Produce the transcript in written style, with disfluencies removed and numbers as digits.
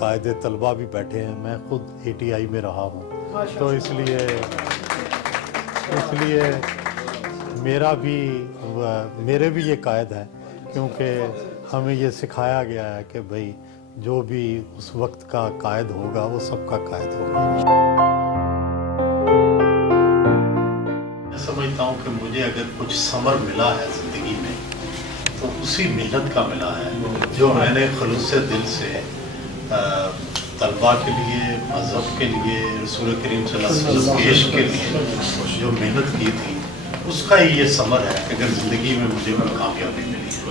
कायद तलबा भी बैठे हैं, मैं खुद ATI में रहा हूँ, तो इसलिए मेरे भी ये कायद है, क्योंकि हमें ये सिखाया गया है कि भाई जो भी उस वक्त का कायद होगा वो सबका कायद होगा। मैं समझता हूँ कि मुझे अगर कुछ समर मिला है ज़िंदगी में तो उसी मिलत का मिला है जो मैंने खुलूस से दिल से तलबा के लिए, मज़हब के लिए, रसूल करीम सल्लल्लाहु अलैहि वसल्लम के इश्क़ के लिए जो मेहनत की थी, उसका ही ये समर है कि अगर ज़िंदगी में मुझे कोई कामयाबी मिली।